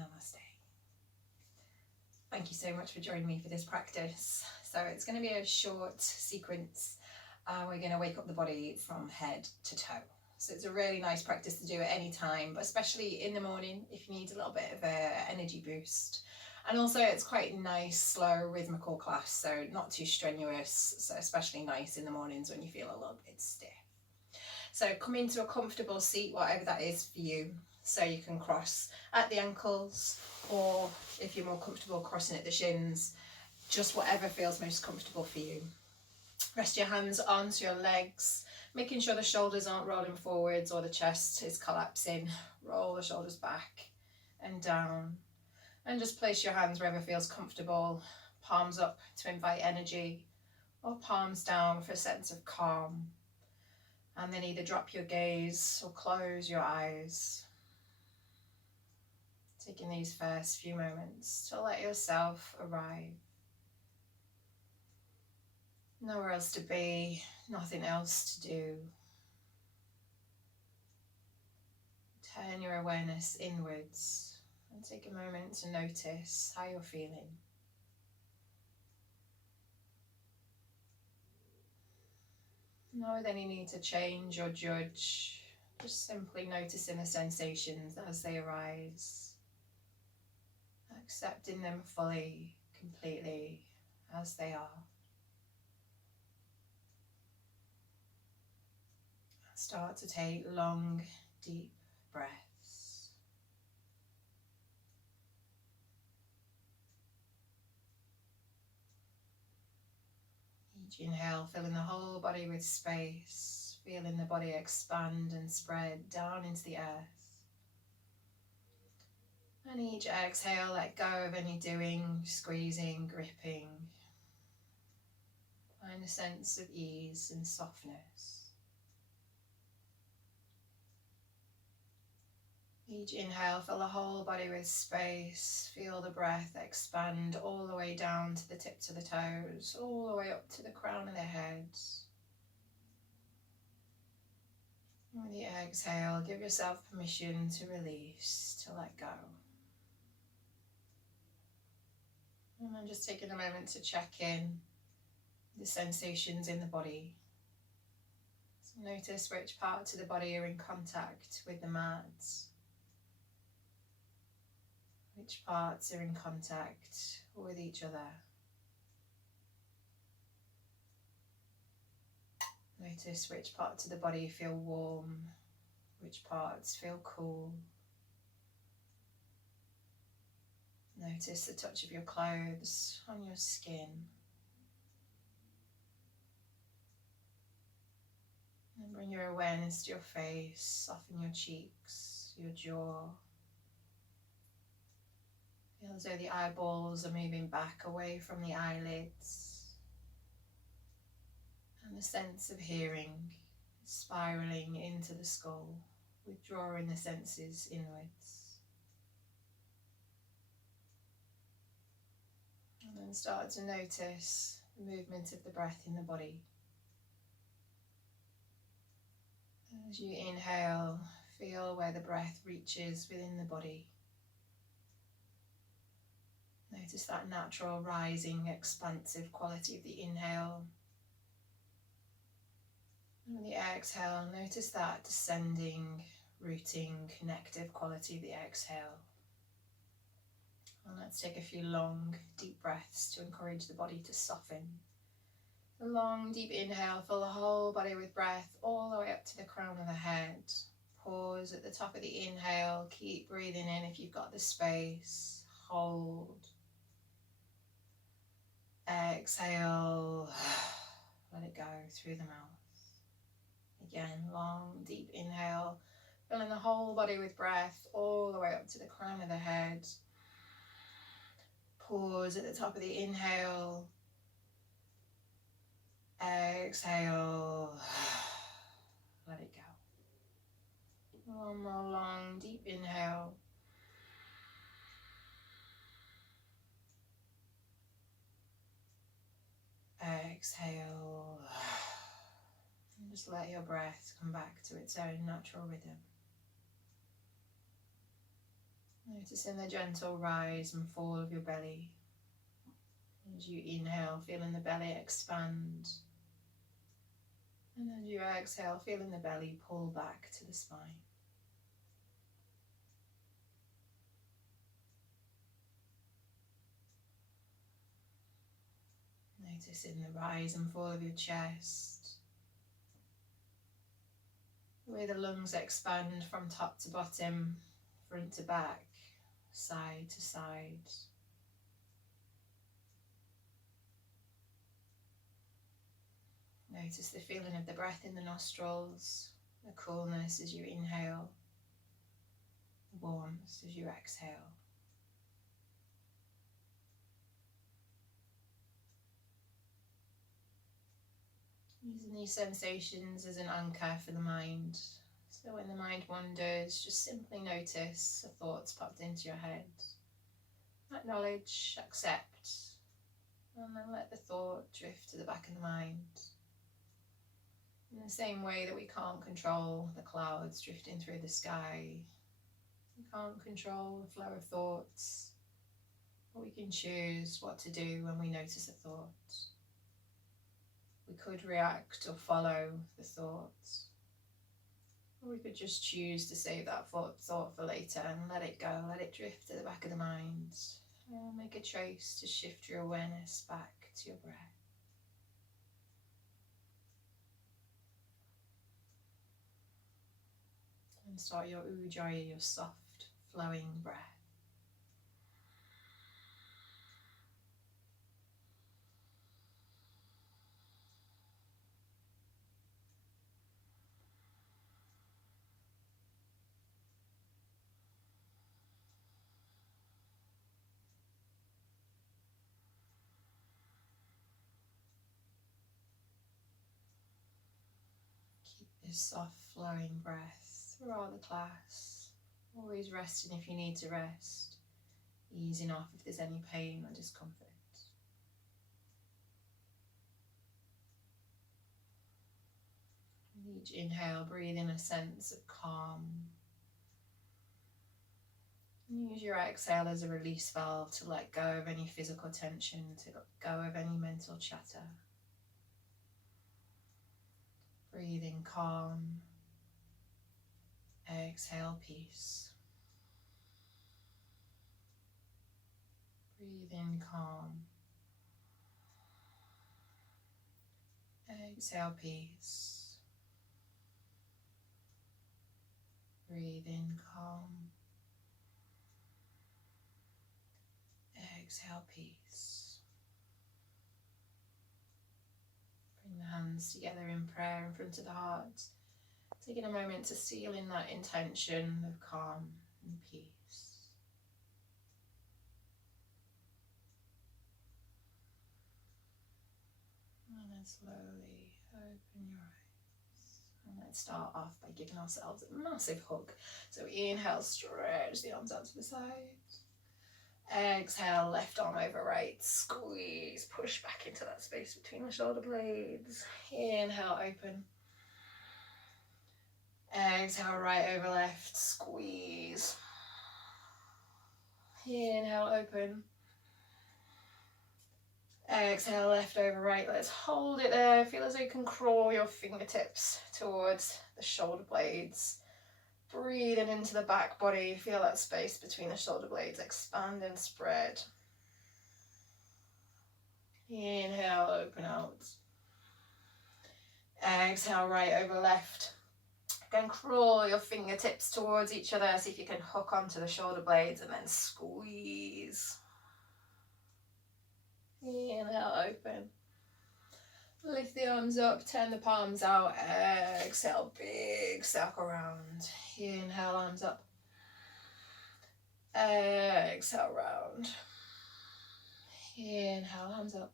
Namaste. Thank you so much for joining me for this practice. So it's going to be a short sequence. We're going to wake up the body from head to toe. So it's a really nice practice to do at any time, but especially in the morning if you need a little bit of an energy boost. And also it's quite a nice, slow, rhythmical class, so not too strenuous, so especially nice in the mornings when you feel a little bit stiff. So come into a comfortable seat, whatever that is for you. So you can cross at the ankles, or if you're more comfortable crossing at the shins, just whatever feels most comfortable for you. Rest your hands onto your legs, making sure the shoulders aren't rolling forwards or the chest is collapsing. Roll the shoulders back and down. And just place your hands wherever feels comfortable. Palms up to invite energy, or palms down for a sense of calm. And then either drop your gaze or close your eyes. Taking these first few moments to let yourself arrive. Nowhere else to be, nothing else to do. Turn your awareness inwards and take a moment to notice how you're feeling. Not with any need to change or judge, just simply noticing the sensations as they arise. Accepting them fully, completely, as they are. Start to take long, deep breaths. Each inhale, filling the whole body with space, feeling the body expand and spread down into the earth. And each exhale, let go of any doing, squeezing, gripping. Find a sense of ease and softness. Each inhale, fill the whole body with space. Feel the breath expand all the way down to the tips of the toes, all the way up to the crown of the head. And with the exhale, give yourself permission to release, to let go. And then just taking a moment to check in the sensations in the body. So notice which parts of the body are in contact with the mat. Which parts are in contact with each other. Notice which parts of the body feel warm, which parts feel cool. Notice the touch of your clothes on your skin. And bring your awareness to your face, soften your cheeks, your jaw. Feel as though the eyeballs are moving back away from the eyelids. And the sense of hearing spiraling into the skull, withdrawing the senses inwards. And then start to notice the movement of the breath in the body. As you inhale, feel where the breath reaches within the body. Notice that natural, rising, expansive quality of the inhale. And with the exhale, notice that descending, rooting, connective quality of the exhale. And let's take a few long, deep breaths to encourage the body to soften. A long, deep inhale, fill the whole body with breath all the way up to the crown of the head. Pause at the top of the inhale, keep breathing in if you've got the space. Hold. Exhale, let it go through the mouth. Again, long, deep inhale, filling the whole body with breath all the way up to the crown of the head. Pause at the top of the inhale. Exhale, let it go. One more long, deep inhale. Exhale. And just let your breath come back to its own natural rhythm. Noticing the gentle rise and fall of your belly. As you inhale, feeling the belly expand. And as you exhale, feeling the belly pull back to the spine. Noticing the rise and fall of your chest. The way the lungs expand from top to bottom, front to back, side to side. Notice the feeling of the breath in the nostrils, the coolness as you inhale, the warmth as you exhale. Using these sensations as an anchor for the mind. So when the mind wanders, just simply notice a thought's popped into your head. Acknowledge, accept, and then let the thought drift to the back of the mind. In the same way that we can't control the clouds drifting through the sky, we can't control the flow of thoughts, but we can choose what to do when we notice a thought. We could react or follow the thoughts, or we could just choose to save that thought for later and let it go, let it drift to the back of the mind, and make a choice to shift your awareness back to your breath. And start your Ujjayi, your soft, flowing breath. Keep this soft, flowing breath throughout the class. Always resting if you need to rest, easing off if there's any pain or discomfort. With each inhale, breathe in a sense of calm. And use your exhale as a release valve to let go of any physical tension, to let go of any mental chatter. Breathe in calm. Exhale peace. Breathe in calm. Exhale peace. Breathe in calm. Exhale peace. Bring the hands together in prayer in front of the heart. Taking a moment to seal in that intention of calm and peace. And then slowly open your eyes. And let's start off by giving ourselves a massive hug. So inhale, stretch the arms out to the side. Exhale, left arm over right. Squeeze, push back into that space between the shoulder blades. Inhale, open. Exhale, right over left, squeeze. Inhale, open. Exhale, left over right. Let's hold it there. Feel as though you can crawl your fingertips towards the shoulder blades. Breathing into the back body. Feel that space between the shoulder blades expand and spread. Inhale, open out. Exhale, right over left. Again, crawl your fingertips towards each other. See if you can hook onto the shoulder blades and then squeeze. Inhale, open. Lift the arms up, turn the palms out. Exhale, big circle round. Inhale, arms up. Exhale, round. Inhale, arms up.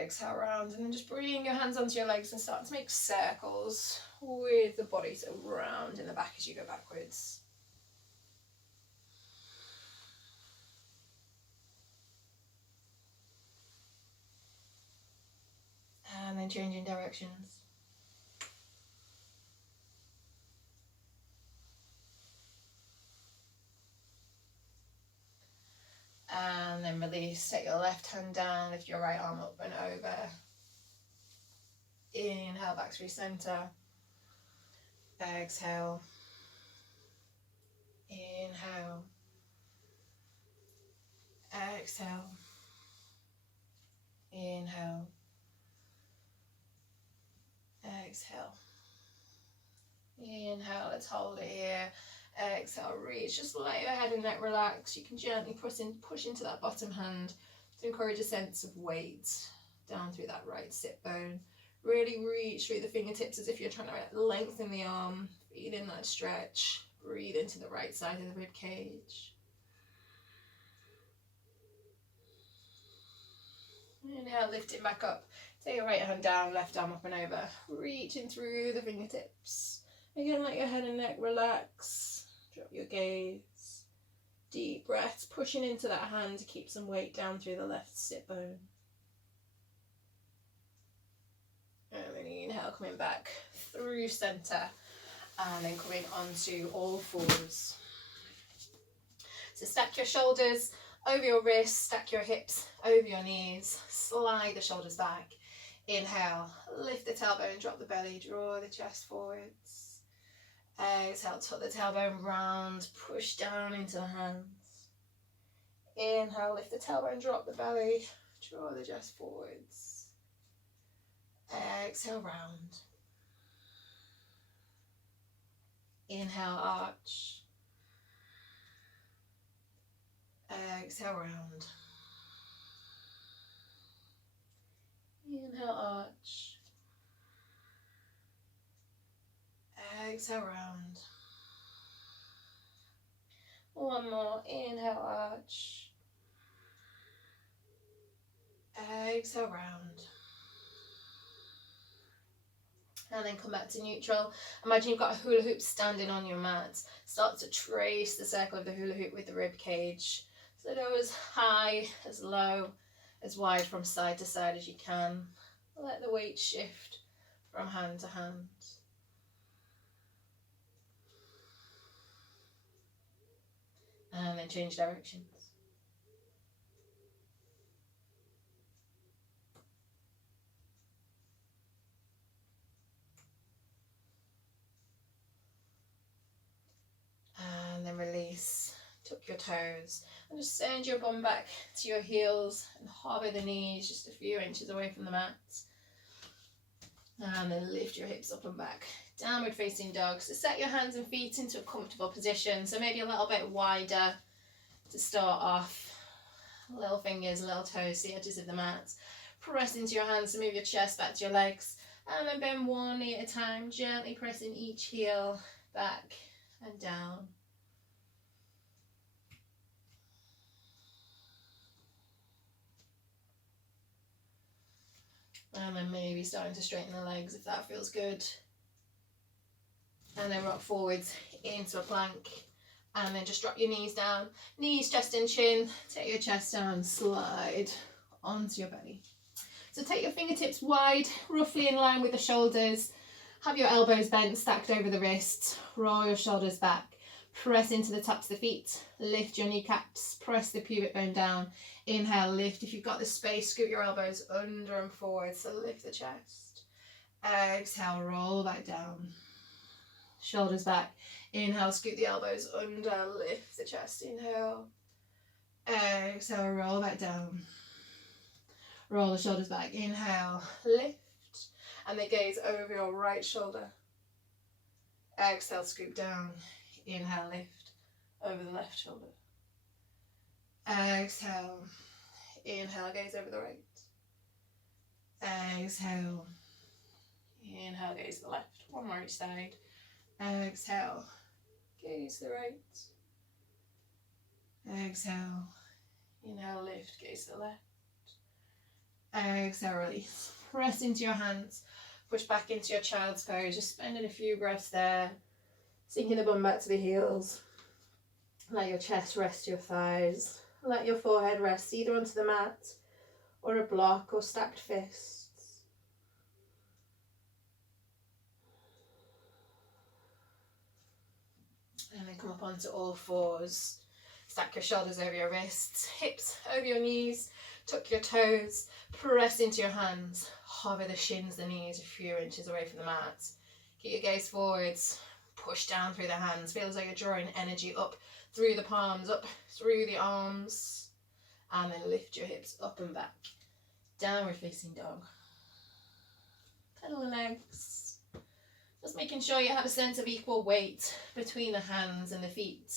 Exhale, round. And then just bring your hands onto your legs and start to make circles with the body, so round in the back as you go backwards. And then changing directions. release. Take your left hand down, lift your right arm up and over. Inhale, back through center. Exhale. Inhale. Exhale. Inhale. Exhale. Inhale, let's hold it here. Exhale, reach. Just let your head and neck relax. You can gently push into that bottom hand to encourage a sense of weight down through that right sit bone. Really reach through the fingertips as if you're trying to lengthen the arm. Feel in that stretch. Breathe into the right side of the rib cage. Inhale, lift it back up. Take your right hand down, left arm up and over. Reaching through the fingertips. Again, let your head and neck relax. Drop your gaze. Deep breaths, pushing into that hand to keep some weight down through the left sit bone. And then inhale, coming back through center. And then coming onto all fours. So stack your shoulders over your wrists, stack your hips over your knees. Slide the shoulders back. Inhale, lift the tailbone, drop the belly, draw the chest forwards. Exhale, tuck the tailbone round, push down into the hands. Inhale, lift the tailbone, drop the belly, draw the chest forwards. Exhale, round. Inhale, arch. Exhale, round. Inhale, arch. Exhale, round. One more. Inhale, arch. Exhale, round. And then come back to neutral. Imagine you've got a hula hoop standing on your mat. Start to trace the circle of the hula hoop with the rib cage. So go as high, as low, as wide from side to side as you can. Let the weight shift from hand to hand. And then change directions. And then release. Tuck your toes. And just send your bum back to your heels and hover the knees just a few inches away from the mat. And then lift your hips up and back. Downward facing dog. So set your hands and feet into a comfortable position. So maybe a little bit wider to start off. Little fingers, little toes, the edges of the mat. Press into your hands to move your chest back to your legs. And then bend one knee at a time. Gently pressing each heel back and down. And then maybe starting to straighten the legs if that feels good. And then rock forwards into a plank. And then just drop your knees down. Knees, chest and chin. Take your chest down, slide onto your belly. So take your fingertips wide, roughly in line with the shoulders. Have your elbows bent, stacked over the wrists. Roll your shoulders back. Press into the tops of the feet. Lift your kneecaps. Press the pubic bone down. Inhale, lift. If you've got the space, scoot your elbows under and forward. So lift the chest. Exhale, roll back down. Shoulders back. Inhale, scoot the elbows under. Lift the chest. Inhale. Exhale, roll back down. Roll the shoulders back. Inhale, lift. And then gaze over your right shoulder. Exhale, scoop down. Inhale, lift over the left shoulder. Exhale. Inhale, gaze over the right. Exhale. Inhale, gaze to the left. One more each side. Exhale. Gaze to the right. Exhale. Inhale, lift, gaze to the left. Exhale, release. Press into your hands. Push back into your child's pose. Just spending a few breaths there. Sinking the bum back to the heels. Let your chest rest your thighs. Let your forehead rest either onto the mat or a block or stacked fists. And then come up onto all fours. Stack your shoulders over your wrists, hips over your knees, tuck your toes, press into your hands, hover the shins, the knees a few inches away from the mat. Keep your gaze forwards, push down through the hands. Feels like you're drawing energy up through the palms, up through the arms, and then lift your hips up and back. Downward facing dog. Pedal the legs. Just making sure you have a sense of equal weight between the hands and the feet,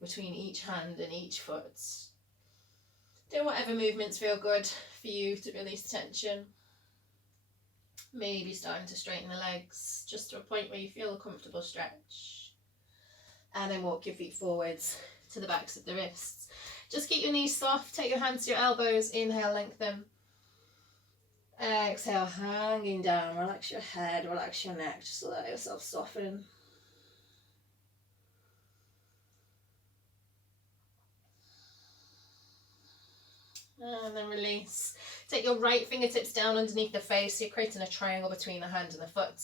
between each hand and each foot. Do whatever movements feel good for you to release tension. Maybe starting to straighten the legs just to a point where you feel a comfortable stretch. And then walk your feet forwards to the backs of the wrists. Just keep your knees soft, take your hands to your elbows, inhale, lengthen. Exhale, hanging down, relax your head, relax your neck, just let yourself soften. And then release. Take your right fingertips down underneath the face, so you're creating a triangle between the hand and the foot.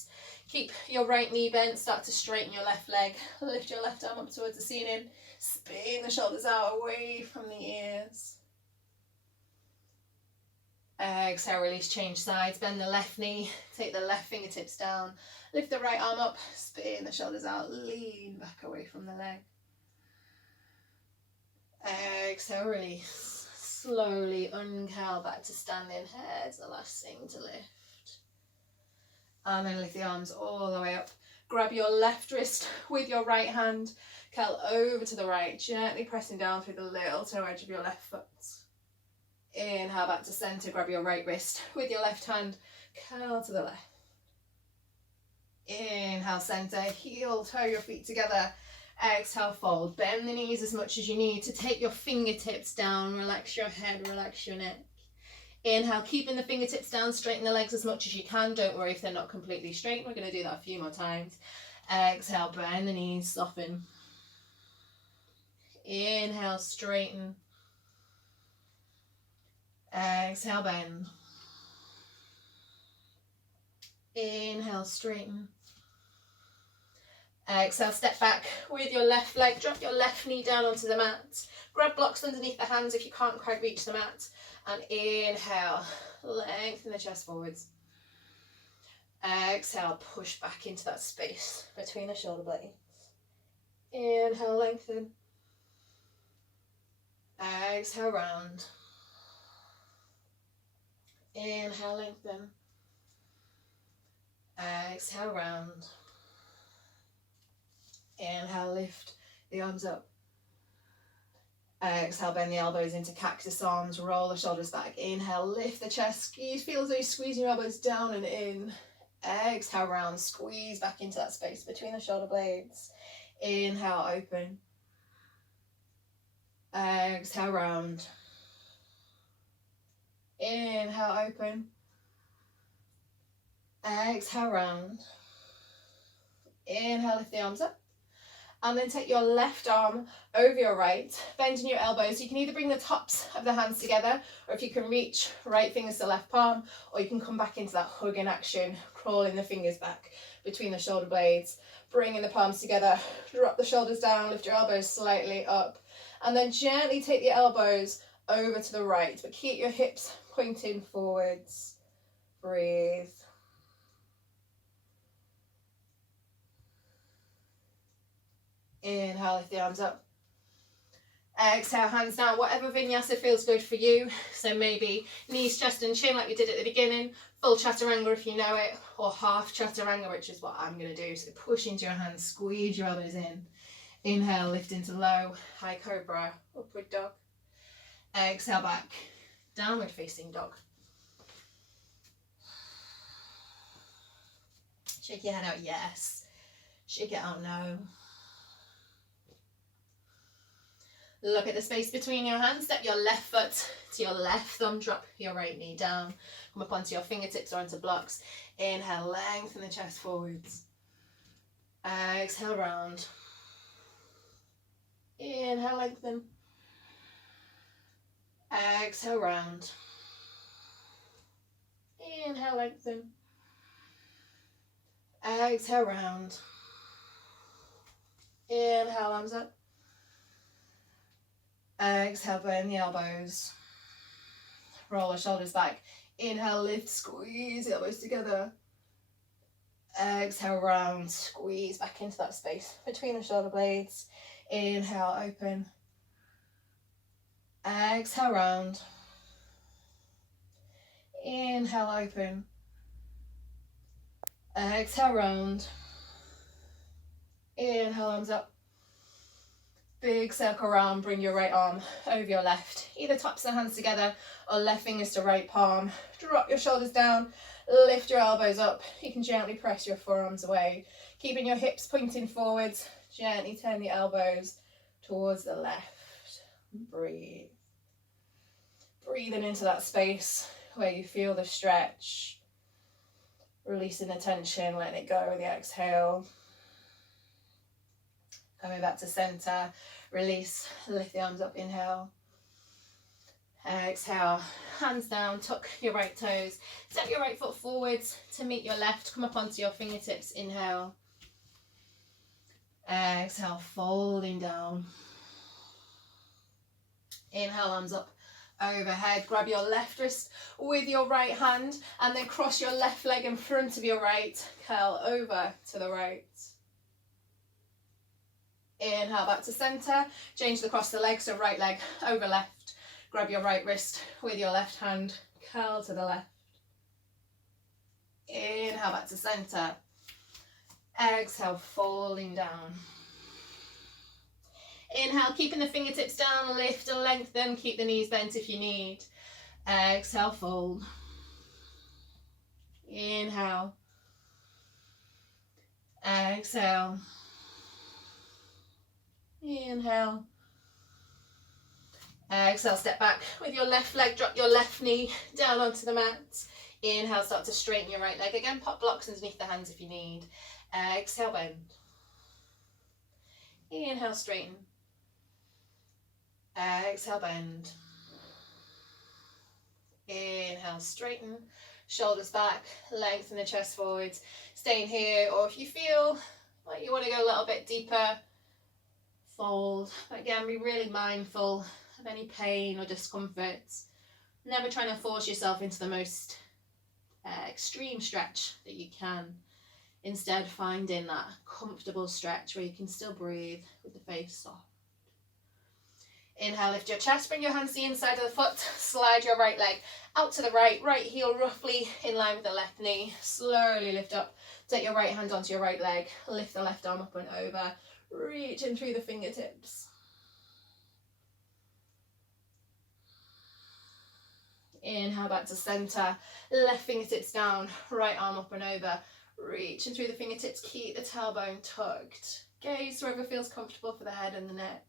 Keep your right knee bent, start to straighten your left leg, lift your left arm up towards the ceiling, spin the shoulders out away from the ears. Exhale, release, change sides, bend the left knee, take the left fingertips down, lift the right arm up, spin the shoulders out, lean back away from the leg. Exhale, release, slowly uncurl back to standing, head's the last thing to lift. And then lift the arms all the way up, grab your left wrist with your right hand, curl over to the right, gently pressing down through the little toe edge of your left foot. Inhale back to centre, grab your right wrist with your left hand, curl to the left. Inhale, centre, heel, toe your feet together. Exhale, fold. Bend the knees as much as you need to take your fingertips down, relax your head, relax your neck. Inhale, keeping the fingertips down, straighten the legs as much as you can. Don't worry if they're not completely straight. We're going to do that a few more times. Exhale, bend the knees, soften. Inhale, straighten. Exhale, bend. Inhale, straighten. Exhale, step back with your left leg, drop your left knee down onto the mat. Grab blocks underneath the hands if you can't quite reach the mat. And inhale, lengthen the chest forwards. Exhale, push back into that space between the shoulder blades. Inhale, lengthen. Exhale, round. Inhale, lengthen. Exhale, round. Inhale, lift the arms up. Exhale, bend the elbows into cactus arms, roll the shoulders back. Inhale, lift the chest, squeeze, feel as though you're squeezing your elbows down and in. Exhale, round, squeeze back into that space between the shoulder blades. Inhale, open. Exhale, round. Inhale, open. Exhale, round. Inhale, lift the arms up. And then take your left arm over your right, bending your elbows. You can either bring the tops of the hands together, or if you can reach, right fingers to left palm, or you can come back into that hug in action, crawling the fingers back between the shoulder blades, bringing the palms together, drop the shoulders down, lift your elbows slightly up, and then gently take the elbows over to the right, but keep your hips pointing forwards. Breathe. Inhale, lift the arms up. Exhale, hands down, whatever vinyasa feels good for you. So maybe knees, chest and chin like we did at the beginning, full chaturanga if you know it, or half chaturanga, which is what I'm going to do. So push into your hands, squeeze your elbows in. Inhale, lift into low, high cobra, upward dog. Exhale, back, downward facing dog. Shake your head out, yes. Shake it out, no. Look at the space between your hands. Step your left foot to your left thumb. Drop your right knee down. Come up onto your fingertips or onto blocks. Inhale, lengthen the chest forwards. Exhale, round. Inhale, lengthen. Exhale, round. Inhale, lengthen. Exhale, round. Inhale, arms up. Exhale, bend the elbows. Roll the shoulders back. Inhale, lift, squeeze the elbows together. Exhale, round, squeeze back into that space between the shoulder blades. Inhale, open. Exhale, round. Inhale, open. Exhale, round. Inhale, arms up. Big circle round, bring your right arm over your left. Either taps the hands together or left fingers to right palm. Drop your shoulders down, lift your elbows up. You can gently press your forearms away. Keeping your hips pointing forwards, gently turn the elbows towards the left. Breathe. Breathing into that space where you feel the stretch. Releasing the tension, letting it go with the exhale. Coming back to center, release, lift the arms up, inhale. Exhale, hands down, tuck your right toes. Step your right foot forwards to meet your left, come up onto your fingertips, inhale. Exhale, folding down. Inhale, arms up, overhead. Grab your left wrist with your right hand and then cross your left leg in front of your right. Curl over to the right. Inhale, back to center. Change the cross the leg, so right leg over left. Grab your right wrist with your left hand. Curl to the left. Inhale, back to center. Exhale, falling down. Inhale, keeping the fingertips down, lift and lengthen. Keep the knees bent if you need. Exhale, fold. Inhale. Exhale. Inhale. Exhale, step back with your left leg, drop your left knee down onto the mat. Inhale, start to straighten your right leg. Again, pop blocks underneath the hands if you need. Exhale, bend. Inhale, straighten. Exhale, bend. Inhale, straighten. Shoulders back, lengthen the chest forwards. Staying here, or if you feel like you want to go a little bit deeper, fold. Again, be really mindful of any pain or discomfort. Never trying to force yourself into the most extreme stretch that you can. Instead, finding that comfortable stretch where you can still breathe with the face soft. Inhale, lift your chest, bring your hands to the inside of the foot, slide your right leg out to the right, right heel roughly in line with the left knee. Slowly lift up, take your right hand onto your right leg, lift the left arm up and over, reaching through the fingertips. Inhale, back to center, left fingertips down, right arm up and over, reaching through the fingertips, keep the tailbone tucked. Gaze wherever feels comfortable for the head and the neck.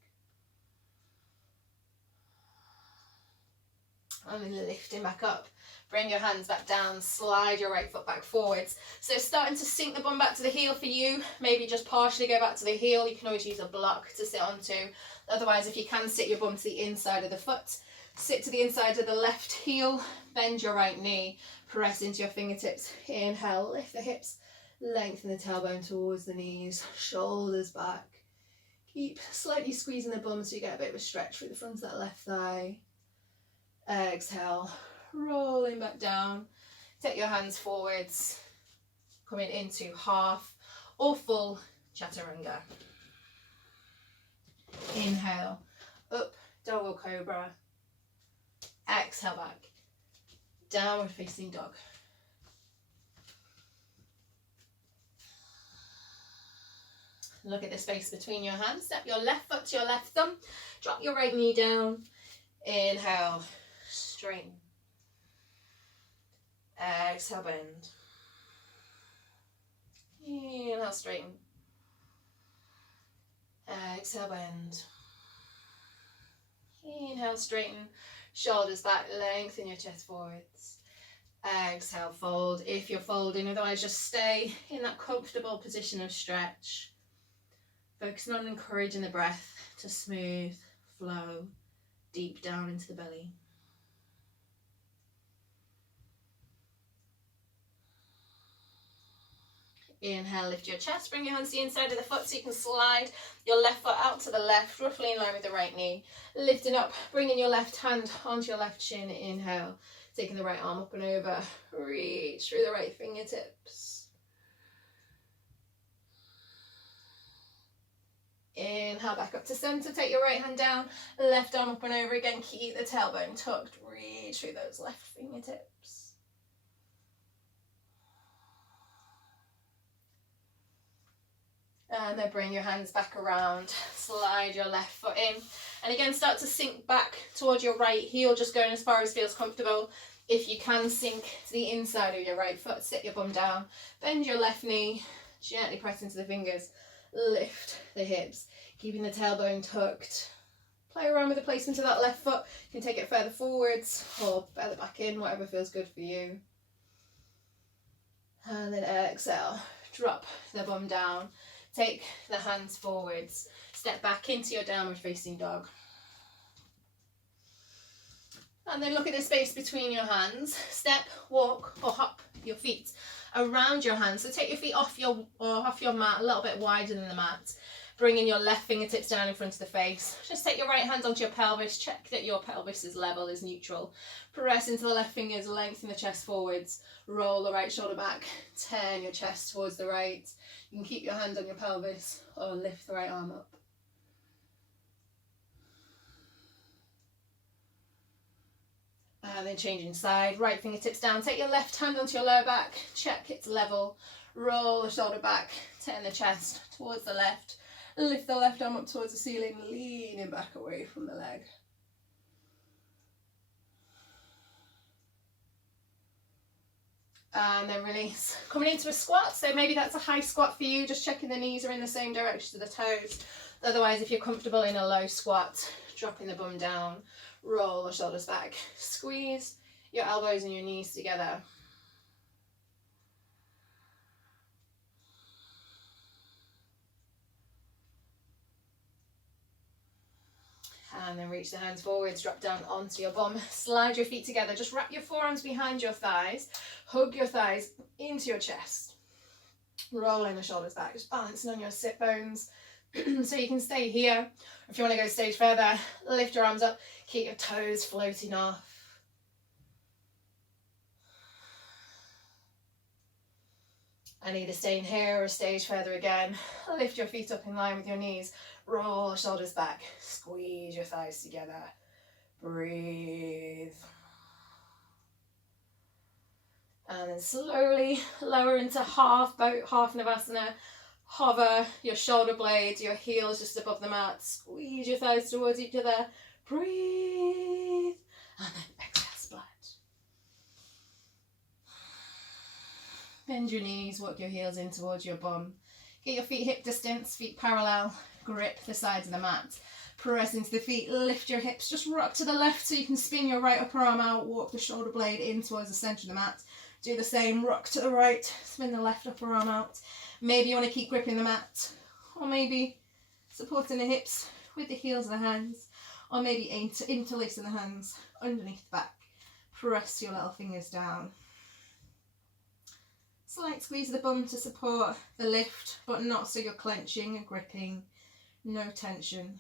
And then lifting back up. Bring your hands back down, slide your right foot back forwards. So starting to sink the bum back to the heel for you. Maybe just partially go back to the heel. You can always use a block to sit onto. Otherwise, if you can, sit your bum to the inside of the foot. Sit to the inside of the left heel. Bend your right knee. Press into your fingertips. Inhale, lift the hips. Lengthen the tailbone towards the knees. Shoulders back. Keep slightly squeezing the bum so you get a bit of a stretch through the front of that left thigh. Exhale, rolling back down. Take your hands forwards, coming into half or full chaturanga. Inhale, up, double cobra. Exhale, back, downward facing dog. Look at the space between your hands. Step your left foot to your left thumb. Drop your right knee down. Inhale, straighten. Exhale, bend. Inhale, straighten. Exhale, bend. Inhale, straighten. Shoulders back, lengthen your chest forwards. Exhale, fold if you're folding. Otherwise, just stay in that comfortable position of stretch. Focusing on encouraging the breath to smooth, flow deep down into the belly. Inhale, lift your chest, bring your hands to the inside of the foot so you can slide your left foot out to the left, roughly in line with the right knee. Lifting up, bringing your left hand onto your left shin. Inhale, taking the right arm up and over. Reach through the right fingertips. Inhale, back up to center. Take your right hand down, left arm up and over again. Keep the tailbone tucked. Reach through those left fingertips. And then bring your hands back around, slide your left foot in. And again, start to sink back towards your right heel, just going as far as feels comfortable. If you can, sink to the inside of your right foot, sit your bum down, bend your left knee, gently press into the fingers, lift the hips, keeping the tailbone tucked. Play around with the placement of that left foot. You can take it further forwards or further back in, whatever feels good for you. And then exhale, drop the bum down. Take the hands forwards, step back into your downward facing dog. And then look at the space between your hands. Step, walk or hop your feet around your hands. So take your feet off your mat a little bit wider than the mat. Bringing your left fingertips down in front of the face. Just take your right hand onto your pelvis. Check that your pelvis's level is neutral. Press into the left fingers, lengthen the chest forwards. Roll the right shoulder back. Turn your chest towards the right. You can keep your hand on your pelvis or lift the right arm up. And then changing side, right fingertips down. Take your left hand onto your lower back. Check it's level. Roll the shoulder back. Turn the chest towards the left. Lift the left arm up towards the ceiling, leaning back away from the leg. And then release. Coming into a squat, so maybe that's a high squat for you, just checking the knees are in the same direction to the toes. Otherwise, if you're comfortable in a low squat, dropping the bum down, roll the shoulders back, squeeze your elbows and your knees together. And then reach the hands forwards, drop down onto your bum, slide your feet together, just wrap your forearms behind your thighs, hug your thighs into your chest, rolling the shoulders back, just balancing on your sit bones. So you can stay here. If you want to go a stage further, lift your arms up, keep your toes floating off. And either staying here or a stage further again, lift your feet up in line with your knees, roll shoulders back, squeeze your thighs together, breathe. And then slowly lower into half boat, half Navasana. Hover your shoulder blades, your heels just above the mat, squeeze your thighs towards each other, breathe, and then exhale, splat. Bend your knees, walk your heels in towards your bum. Get your feet hip distance, feet parallel, grip the sides of the mat. Press into the feet, lift your hips, just rock to the left so you can spin your right upper arm out, walk the shoulder blade in towards the centre of the mat. Do the same, rock to the right, spin the left upper arm out. Maybe you want to keep gripping the mat, or maybe supporting the hips with the heels of the hands, or maybe interlacing the hands underneath the back. Press your little fingers down. Slight squeeze of the bum to support the lift, but not so you're clenching and gripping. No tension.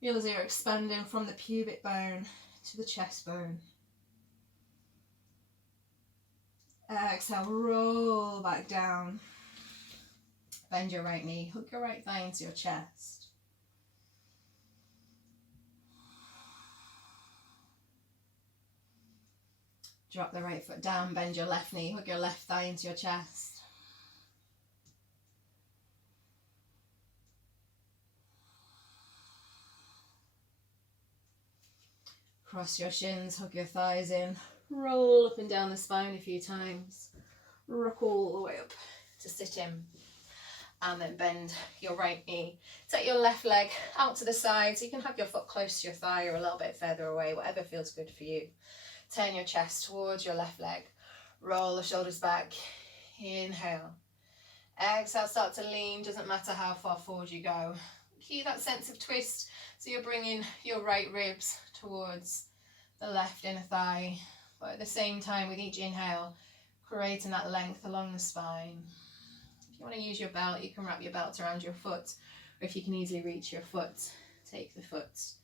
Feel as you're expanding from the pubic bone to the chest bone. Exhale, roll back down. Bend your right knee, hook your right thigh into your chest. Drop the right foot down, bend your left knee, hook your left thigh into your chest. Cross your shins, hug your thighs in. Roll up and down the spine a few times. Rock all the way up to sit in. And then bend your right knee. Take your left leg out to the side so you can have your foot close to your thigh or a little bit further away, whatever feels good for you. Turn your chest towards your left leg. Roll the shoulders back. Inhale. Exhale, start to lean. Doesn't matter how far forward you go. Keep that sense of twist so you're bringing your right ribs towards the left inner thigh. But at the same time, with each inhale, creating that length along the spine. If you want to use your belt, you can wrap your belt around your foot, or if you can easily reach your foot, take the foot.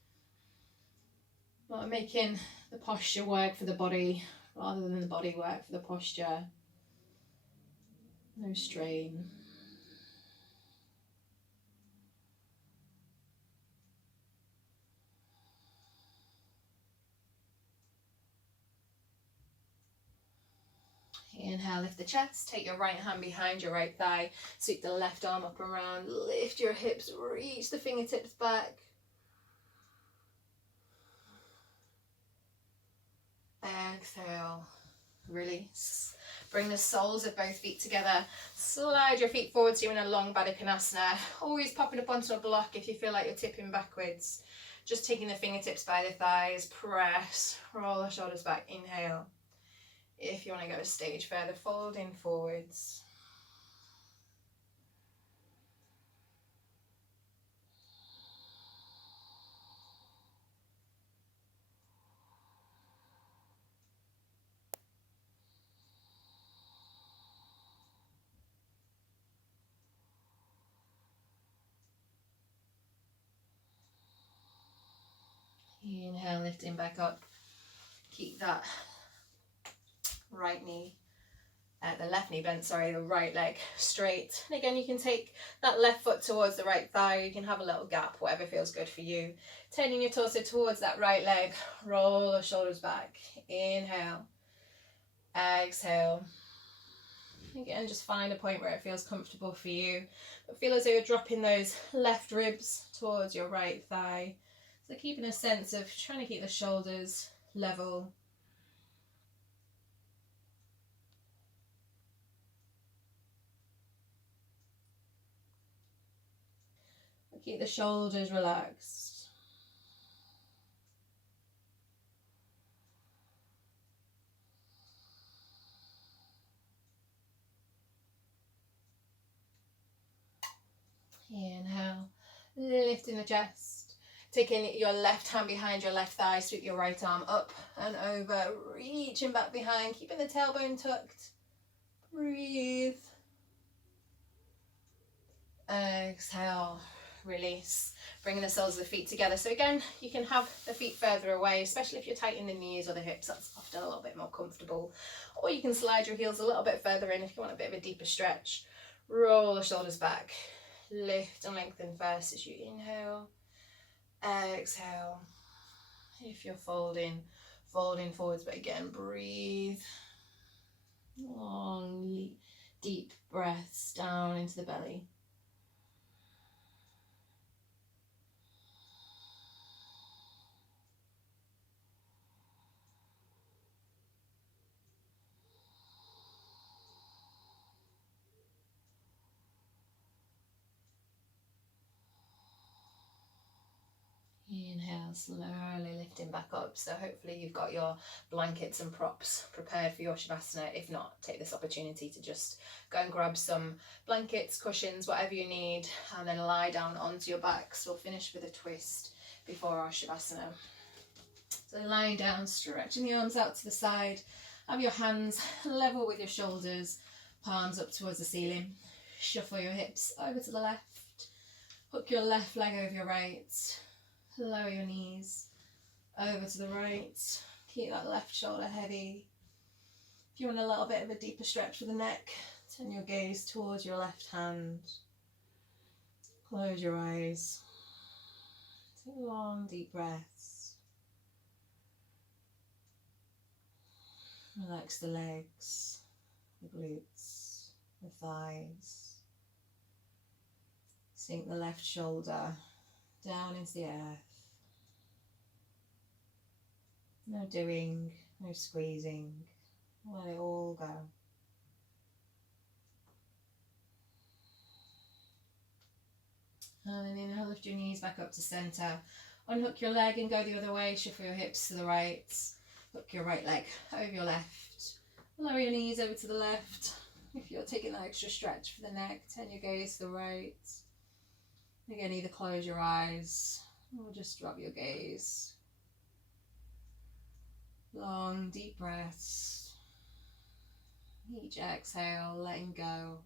But making the posture work for the body rather than the body work for the posture. No strain. Inhale, lift the chest, take your right hand behind your right thigh, sweep the left arm up and around, lift your hips, reach the fingertips back. Exhale, release. Bring the soles of both feet together, slide your feet forward so you're in a long Baddha Konasana. Always popping up onto a block if you feel like you're tipping backwards. Just taking the fingertips by the thighs, press, roll the shoulders back, inhale. If you want to go a stage further, folding forwards. Inhale, lifting back up. Keep that right knee, the left knee bent, sorry, the right leg straight. And again, you can take that left foot towards the right thigh. You can have a little gap, whatever feels good for you. Turning your torso towards that right leg. Roll the shoulders back. Inhale. Exhale. Again, just find a point where it feels comfortable for you. But feel as though you're dropping those left ribs towards your right thigh. So keeping a sense of trying to keep the shoulders level. Keep the shoulders relaxed. Inhale, lifting the chest. Taking your left hand behind your left thigh, sweep your right arm up and over, reaching back behind, keeping the tailbone tucked. Breathe. Exhale, release. Bringing the soles of the feet together. So again, you can have the feet further away, especially if you're tight in the knees or the hips. That's often a little bit more comfortable. Or you can slide your heels a little bit further in if you want a bit of a deeper stretch. Roll the shoulders back. Lift and lengthen first as you inhale. Exhale. If you're folding forwards, but again, breathe. Long, deep breaths down into the belly. Inhale, slowly lifting back up. So hopefully you've got your blankets and props prepared for your Shavasana. If not, take this opportunity to just go and grab some blankets, cushions, whatever you need, and then lie down onto your back. So we'll finish with a twist before our Shavasana. So lying down, stretching the arms out to the side. Have your hands level with your shoulders, palms up towards the ceiling. Shuffle your hips over to the left. Hook your left leg over your right. Lower your knees over to the right. Keep that left shoulder heavy. If you want a little bit of a deeper stretch for the neck, turn your gaze towards your left hand. Close your eyes. Take long, deep breaths. Relax the legs, the glutes, the thighs. Sink the left shoulder down into the earth. No doing, no squeezing. Let it all go. And then inhale, lift your knees back up to centre. Unhook your leg and go the other way. Shuffle your hips to the right. Hook your right leg over your left. Lower your knees over to the left. If you're taking that extra stretch for the neck, turn your gaze to the right. Again, either close your eyes or just drop your gaze. Long, deep breaths. Each exhale, letting go.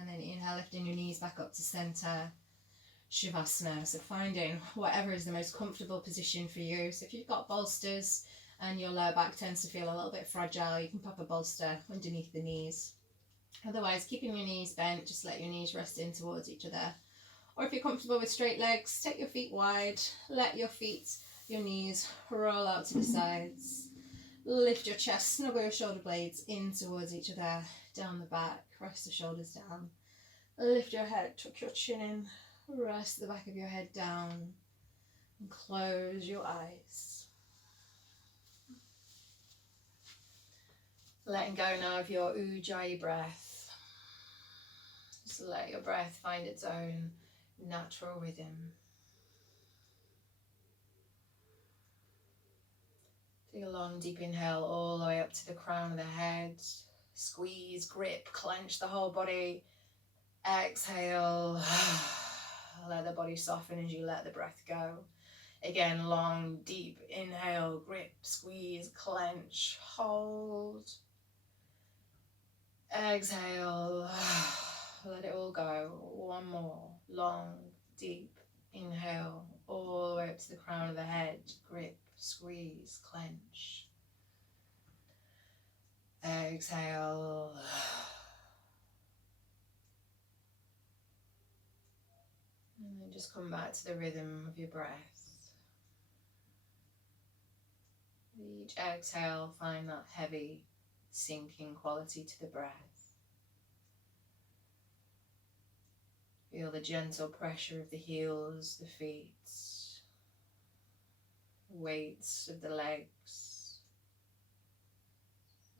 And then inhale, lifting your knees back up to center. Shavasana. So finding whatever is the most comfortable position for you. So if you've got bolsters and your lower back tends to feel a little bit fragile, you can pop a bolster underneath the knees. Otherwise, keeping your knees bent, just let your knees rest in towards each other. Or if you're comfortable with straight legs, take your feet wide, let your knees roll out to the sides. Lift your chest, snuggle your shoulder blades in towards each other, down the back, rest the shoulders down. Lift your head, tuck your chin in, rest the back of your head down, and close your eyes. Letting go now of your Ujjayi breath. Just let your breath find its own natural rhythm. Take a long, deep inhale all the way up to the crown of the head. Squeeze, grip, clench the whole body. Exhale. Let the body soften as you let the breath go. Again, long, deep inhale, grip, squeeze, clench, hold. Exhale. Let it all go. One more. Long, deep inhale, all the way up to the crown of the head. Grip, squeeze, clench. Exhale. And then just come back to the rhythm of your breath. With each exhale, find that heavy, sinking quality to the breath. Feel the gentle pressure of the heels, the feet, weights of the legs,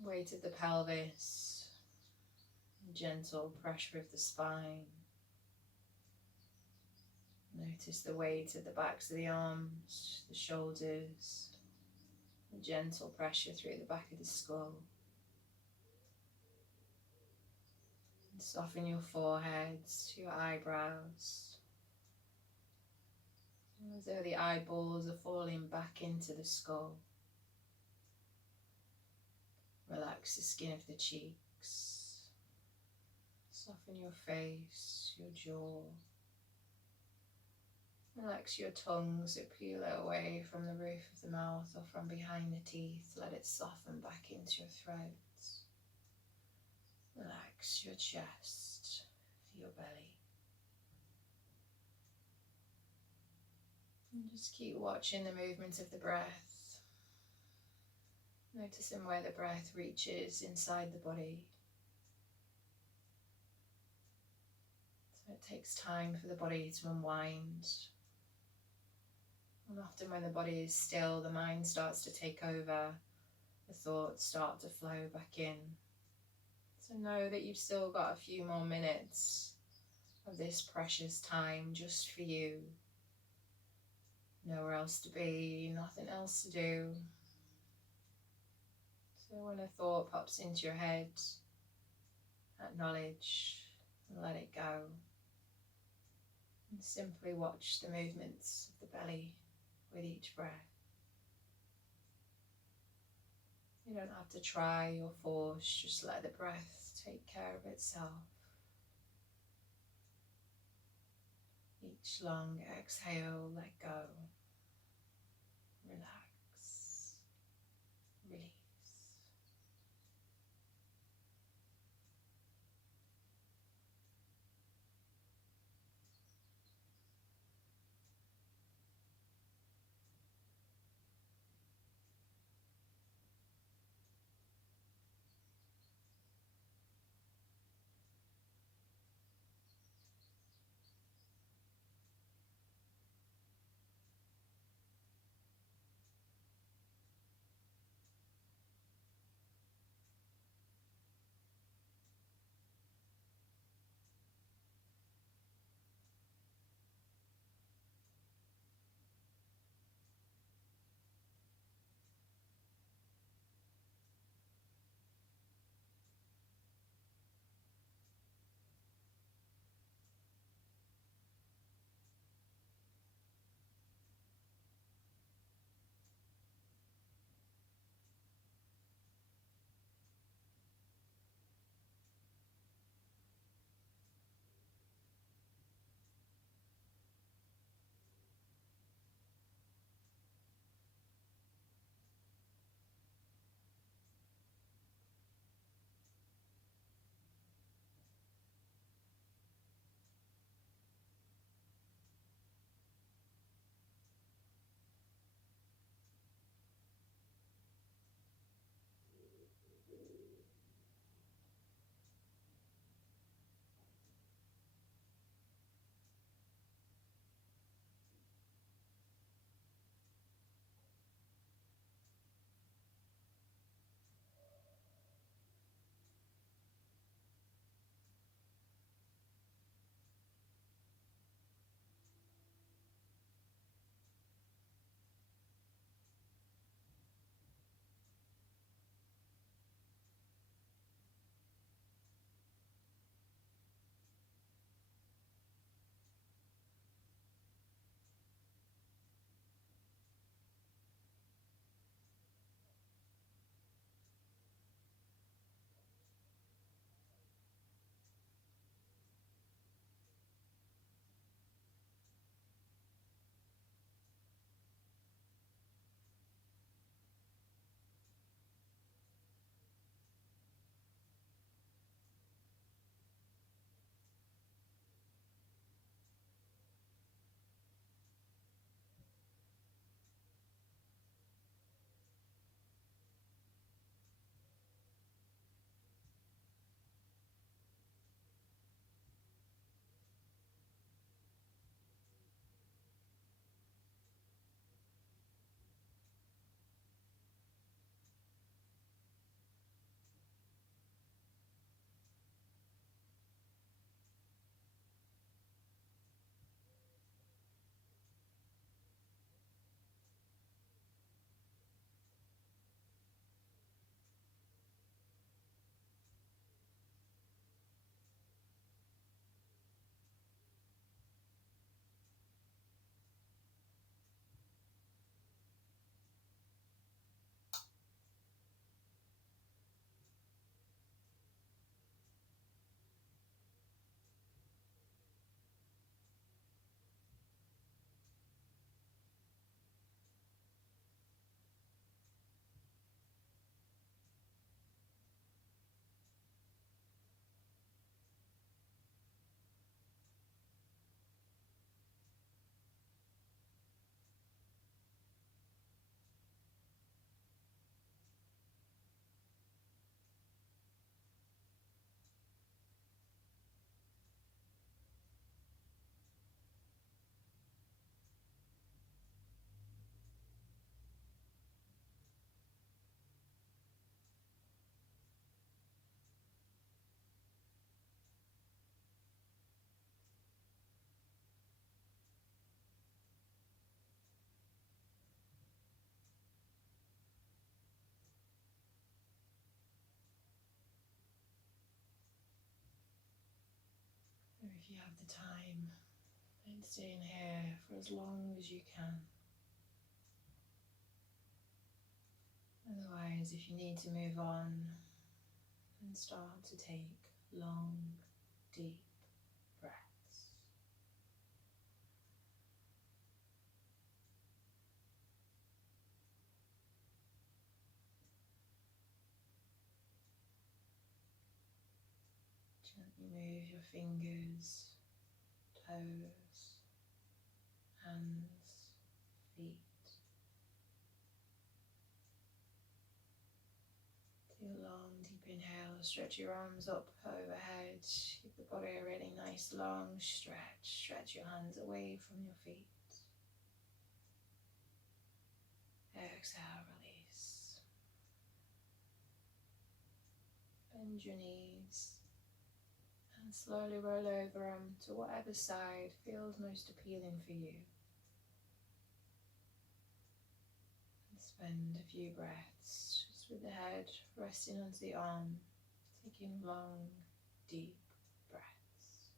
weight of the pelvis, gentle pressure of the spine. Notice the weight of the backs of the arms, the shoulders, the gentle pressure through the back of the skull. And soften your foreheads, your eyebrows, as though the eyeballs are falling back into the skull. Relax the skin of the cheeks. Soften your face, your jaw. Relax your tongue, so peel it away from the roof of the mouth or from behind the teeth. Let it soften back into your throat. Relax your chest, your belly. And just keep watching the movement of the breath. Noticing where the breath reaches inside the body. So it takes time for the body to unwind. And often when the body is still, the mind starts to take over. The thoughts start to flow back in. So know that you've still got a few more minutes of this precious time just for you. Nowhere else to be, nothing else to do. So when a thought pops into your head, acknowledge and let it go. And simply watch the movements of the belly with each breath. You don't have to try or force, just let the breath take care of itself. Each long exhale, let go. Relax. Release. if you have the time, then stay in here for as long as you can. Otherwise, if you need to move on, then start to take long, deep breaths. Gently move your fingers, toes, hands, feet. Do a long, deep inhale, stretch your arms up overhead. Give the body a really nice long stretch. Stretch your hands away from your feet. Exhale, release. Bend your knees and slowly roll over them to whatever side feels most appealing for you. And spend a few breaths just with the head resting onto the arm, taking long, deep breaths.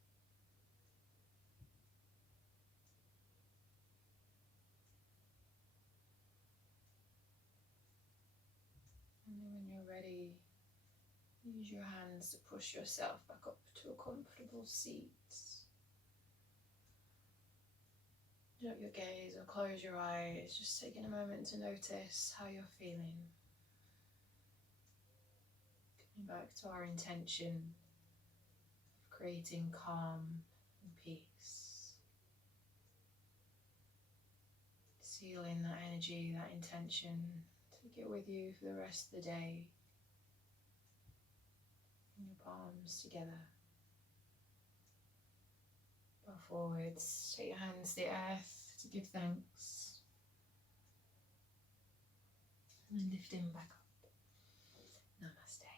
And then when you're ready, use your hands to push yourself back up to a comfortable seat. Drop your gaze or close your eyes, just taking a moment to notice how you're feeling. Coming back to our intention of creating calm and peace. Sealing that energy, that intention, take it with you for the rest of the day. And your palms together. Bow forwards, take your hands to the earth to give thanks. And then lifting back up. Namaste.